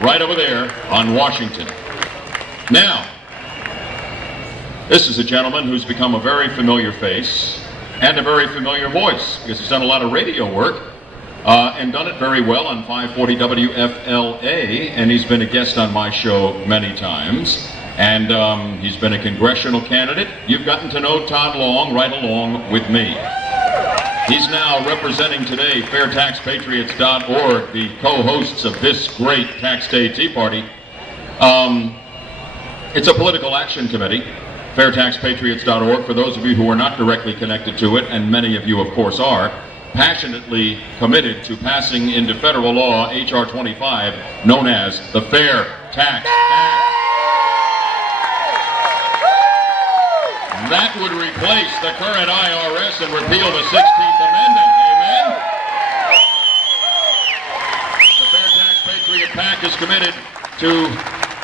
right over there on Washington. Now, this is a gentleman who's become a very familiar face and a very familiar voice because he's done a lot of radio work and done it very well on 540 WFLA, and he's been a guest on my show many times. And he's been a congressional candidate. You've gotten to know Todd Long right along with me. He's now representing today FairTaxPatriots.org, the co-hosts of this great Tax Day Tea Party. It's a political action committee, FairTaxPatriots.org, for those of you who are not directly connected to it, and many of you, of course, are, passionately committed to passing into federal law H.R. 25, known as the Fair Tax Act. That would replace the current IRS and repeal the 16th Amendment. Amen? The Fair Tax Patriot PAC is committed to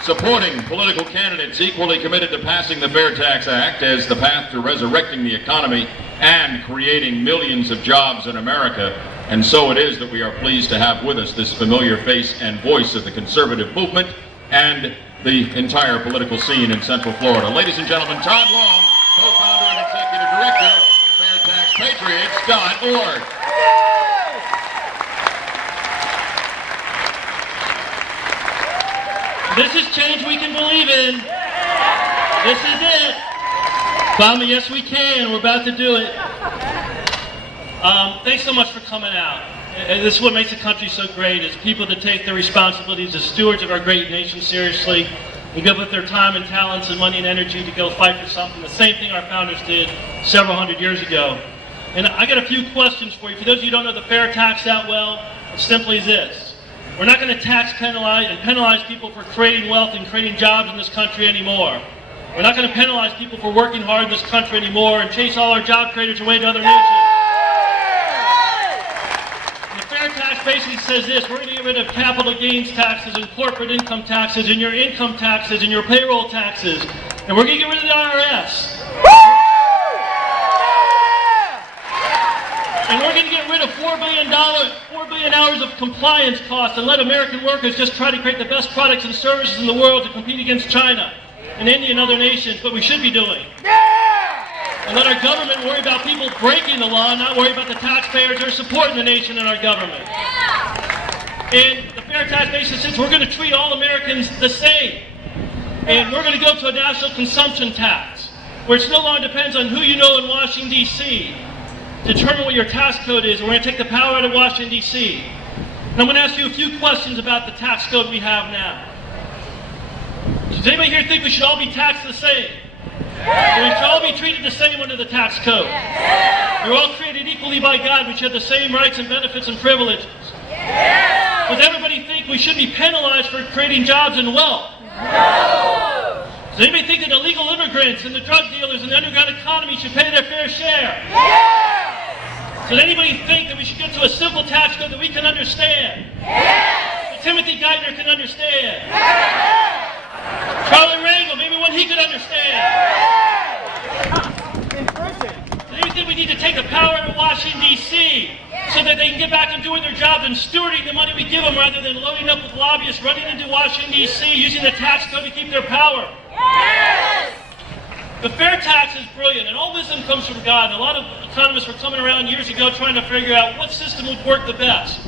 supporting political candidates equally committed to passing the Fair Tax Act as the path to resurrecting the economy and creating millions of jobs in America. And so it is that we are pleased to have with us this familiar face and voice of the conservative movement and the entire political scene in Central Florida. Ladies and gentlemen, Todd Long, co-founder and executive director, FairTaxPatriots.org. This is change we can believe in. This is it. Obama, yes we can. We're about to do it. Thanks so much for coming out. And this is what makes the country so great, is people that take their responsibilities as stewards of our great nation seriously and give up their time and talents and money and energy to go fight for something. The same thing our founders did several hundred years ago. And I got a few questions for you. For those of you who don't know the Fair Tax that well, it's simply this. We're not going to penalize people for creating wealth and creating jobs in this country anymore. We're not going to penalize people for working hard in this country anymore and chase all our job creators away to other nations. And the Fair Tax basically says this: we're going to get rid of capital gains taxes and corporate income taxes and your income taxes and your payroll taxes. And we're going to get rid of the IRS. And we're going to get rid of $4 billion hours of compliance costs and let American workers just try to create the best products and services in the world to compete against China and India and other nations, what we should be doing. And let our government worry about people breaking the law, not worry about the taxpayers who are supporting the nation and our government. And the Fair Tax basis says we're going to treat all Americans the same. And we're going to go to a national consumption tax, where it no longer depends on who you know in Washington, D.C., determine what your tax code is. We're going to take the power out of Washington, D.C. And I'm going to ask you a few questions about the tax code we have now. Does anybody here think we should all be taxed the same? Or we should all be treated the same under the tax code? We're all created equally by God. We should have the same rights and benefits and privileges. Does everybody think we should be penalized for creating jobs and wealth? No. Does anybody think that illegal immigrants and the drug dealers and the underground economy should pay their fair share? Does anybody think that we should get to a simple tax code that we can understand? That Timothy Geithner can understand? Charlie Rangel, maybe one he could understand? Does anybody think we need to take the power out of Washington, D.C. so that they can get back to doing their jobs and stewarding the money we give them rather than loading up with lobbyists running into Washington, D.C. using the tax code to keep their power? The fair tax is brilliant, and all wisdom comes from God. And a lot of economists were coming around years ago trying to figure out what system would work the best.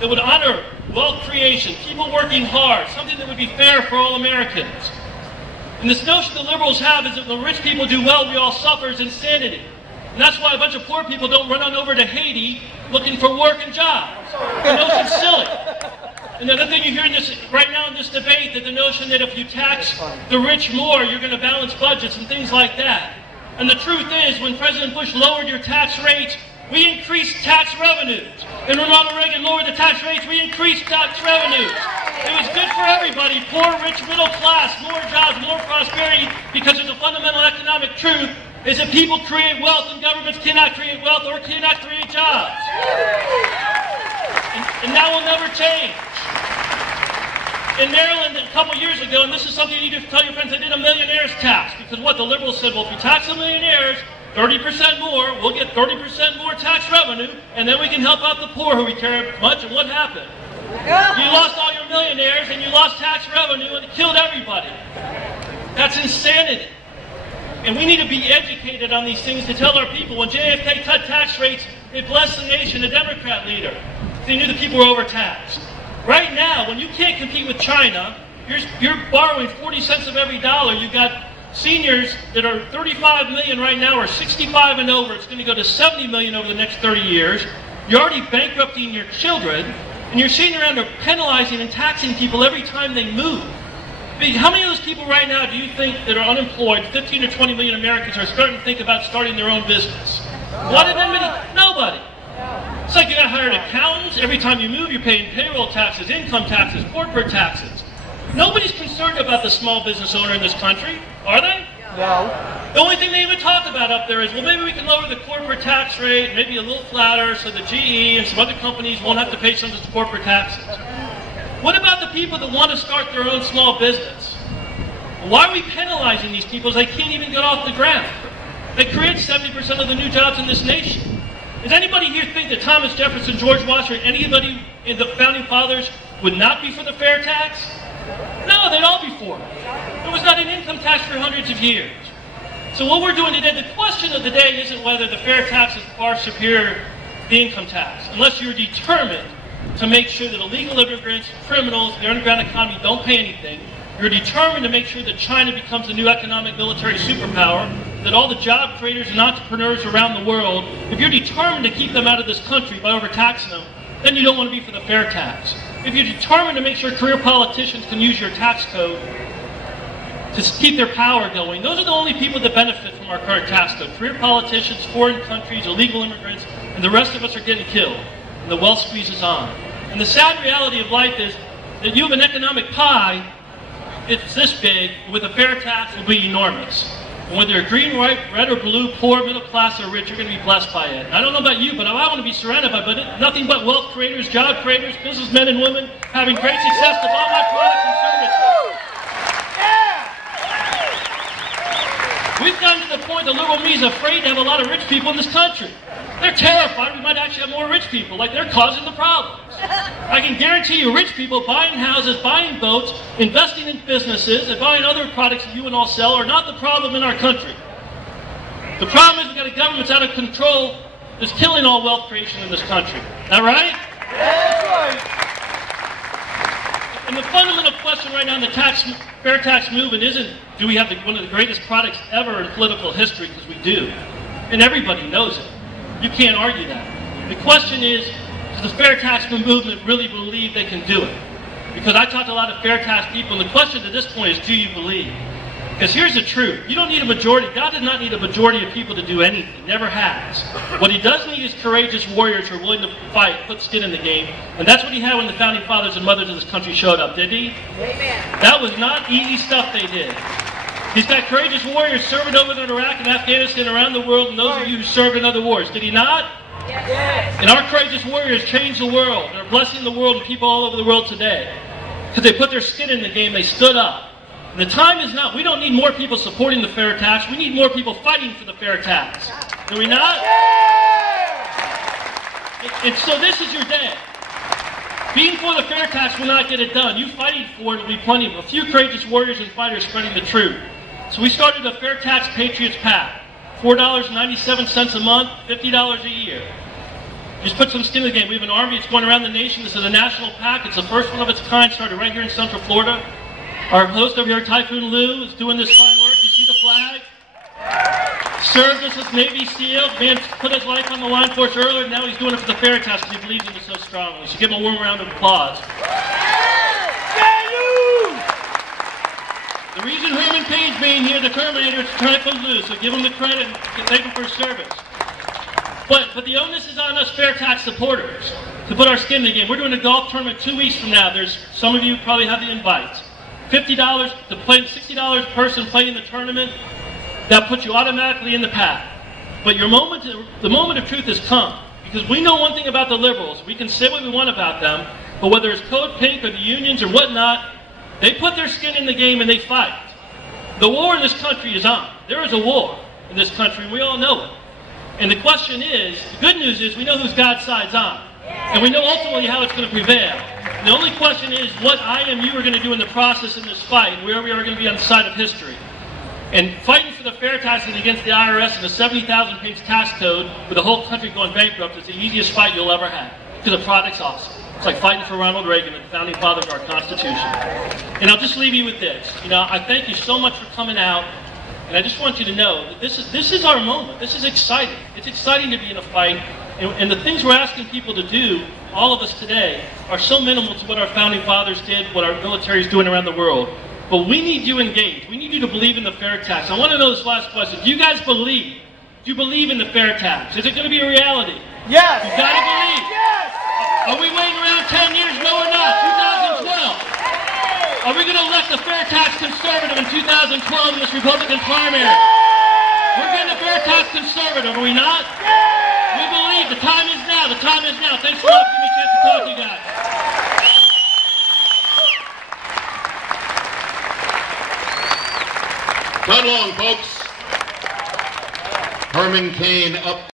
That would honor wealth creation, people working hard, something that would be fair for all Americans. And this notion the liberals have is that when rich people do well, we all suffer is insanity. And that's why a bunch of poor people don't run on over to Haiti looking for work and jobs. The notion's silly. And the other thing you hear right now in this debate, that the notion that if you tax the rich more, you're going to balance budgets and things like that. And the truth is, when President Bush lowered your tax rates, we increased tax revenues. And when Ronald Reagan lowered the tax rates, we increased tax revenues. It was good for everybody, poor, rich, middle class, more jobs, more prosperity, because there's a fundamental economic truth, is that people create wealth and governments cannot create wealth or cannot create jobs. And that will never change. In Maryland a couple years ago, and this is something you need to tell your friends, they did a millionaire's tax. Because what the liberals said, well, if you tax the millionaires 30% more, we'll get 30% more tax revenue, and then we can help out the poor who we care much. And what happened? You lost all your millionaires, and you you lost tax revenue and it killed everybody. That's insanity. And we need to be educated on these things to tell our people. When JFK cut tax rates, it blessed the nation, a Democrat leader. They knew the people were overtaxed. Right now, when you can't compete with China, you're borrowing 40 cents of every dollar. You've got seniors that are 35 million right now, or 65 and over. It's going to go to 70 million over the next 30 years. You're already bankrupting your children, and you're sitting around there penalizing and taxing people every time they move. How many of those people right now do you think that are unemployed, 15 to 20 million Americans, are starting to think about starting their own business? What did anybody? Nobody. It's like you got hired accountants. Every time you move, you're paying payroll taxes, income taxes, corporate taxes. Nobody's concerned about the small business owner in this country, are they? No. The only thing they even talk about up there is, well, maybe we can lower the corporate tax rate, maybe a little flatter, so that GE and some other companies won't have to pay some of the corporate taxes. What about the people that want to start their own small business? Why are we penalizing these people as they can't even get off the ground? They create 70% of the new jobs in this nation. Does anybody here think that Thomas Jefferson, George Washington, anybody in the Founding Fathers would not be for the fair tax? No, they'd all be for it. There was not an income tax for hundreds of years. So what we're doing today, the question of the day isn't whether the fair tax is far superior to the income tax, unless you're determined to make sure that illegal immigrants, criminals, the underground economy don't pay anything. You're determined to make sure that China becomes a new economic military superpower, that all the job creators and entrepreneurs around the world, if you're determined to keep them out of this country by overtaxing them, then you don't want to be for the fair tax. If you're determined to make sure career politicians can use your tax code to keep their power going, those are the only people that benefit from our current tax code. Career politicians, foreign countries, illegal immigrants, and the rest of us are getting killed. And the wealth squeeze is on. And the sad reality of life is that you have an economic pie, it's this big, with a fair tax will be enormous. And whether you're green, white, red, or blue, poor, middle class, or rich, you're going to be blessed by it. And I don't know about you, but I want to be surrounded by nothing but wealth creators, job creators, businessmen and women having great success to buy my products and services. We've gotten to the point that little me is afraid to have a lot of rich people in this country. They're terrified we might actually have more rich people, like they're causing the problems. I can guarantee you rich people buying houses, buying boats, investing in businesses, and buying other products that you and all sell are not the problem in our country. The problem is we've got a government that's out of control that's killing all wealth creation in this country. Is that right? That's right. And the fundamental question right now in the fair tax movement isn't, do we have one of the greatest products ever in political history? Because we do. And everybody knows it. You can't argue that. The question is, does the fair tax movement really believe they can do it? Because I talked to a lot of fair tax people, and the question at this point is, do you believe? Because here's the truth. You don't need a majority. God did not need a majority of people to do anything. Never has. What he does need is courageous warriors who are willing to fight, put skin in the game. And that's what he had when the founding fathers and mothers of this country showed up, did he? Amen. That was not easy stuff they did. He's got courageous warriors serving over there in Iraq and Afghanistan around the world, and those of you who served in other wars. Did he not? Yes. And our courageous warriors changed the world. They're blessing the world and people all over the world today. Because they put their skin in the game, they stood up. And the time is not, we don't need more people supporting the fair tax, we need more people fighting for the fair tax. Do we not? And so this is your day. Being for the fair tax will not get it done. You fighting for it will be plenty of a few courageous warriors and fighters spreading the truth. So we started a Fair Tax Patriots PAC. $4.97 a month, $50 a year. Just put some skin in the game. We have an army that's going around the nation. This is a national PAC. It's the first one of its kind, started right here in Central Florida. Our host over here, Typhoon Lou, is doing this fine work. You see the flag? Served us as Navy SEAL. Man put his life on the line for us earlier. Now he's doing it for the fair tax because he believes in it so strongly. So give him a warm round of applause. The reason Herman Payne's being here, the Terminator, is Typhoon Lou. So give him the credit and thank him for his service. But the onus is on us fair tax supporters to put our skin in the game. We're doing a golf tournament 2 weeks from now. There's some of you probably have the invites. $50 to play, $60 per person playing in the tournament. That puts you automatically in the pack. But the moment of truth has come. Because we know one thing about the liberals. We can say what we want about them, but whether it's Code Pink or the unions or whatnot, they put their skin in the game and they fight. The war in this country is on. There is a war in this country, and we all know it. And the question is, the good news is we know whose God's side's on. And we know ultimately how it's going to prevail. The only question is what I and you are going to do in the process in this fight, and where we are going to be on the side of history. And fighting for the fair taxing against the IRS and the 70,000-page tax code with the whole country going bankrupt is the easiest fight you'll ever have. Because the product's awesome. It's like fighting for Ronald Reagan and the founding fathers of our Constitution. And I'll just leave you with this. I thank you so much for coming out. And I just want you to know that this is our moment. This is exciting. It's exciting to be in a fight. And the things we're asking people to do, all of us today, are so minimal to what our founding fathers did, what our military is doing around the world. But we need you engaged. We need you to believe in the fair tax. I want to know this last question. Do you guys believe? Do you believe in the fair tax? Is it going to be a reality? Yes. You've got to believe. Yes. Are we waiting around 10 years? No, we're not. 2012. Are we going to elect the fair tax conservative in 2012 in this Republican primary? We're getting the fair tax conservative, are we not? We believe. The time is now. The time is now. Thanks for giving me a chance to talk to you guys. Todd Long, folks. Herman Cain up.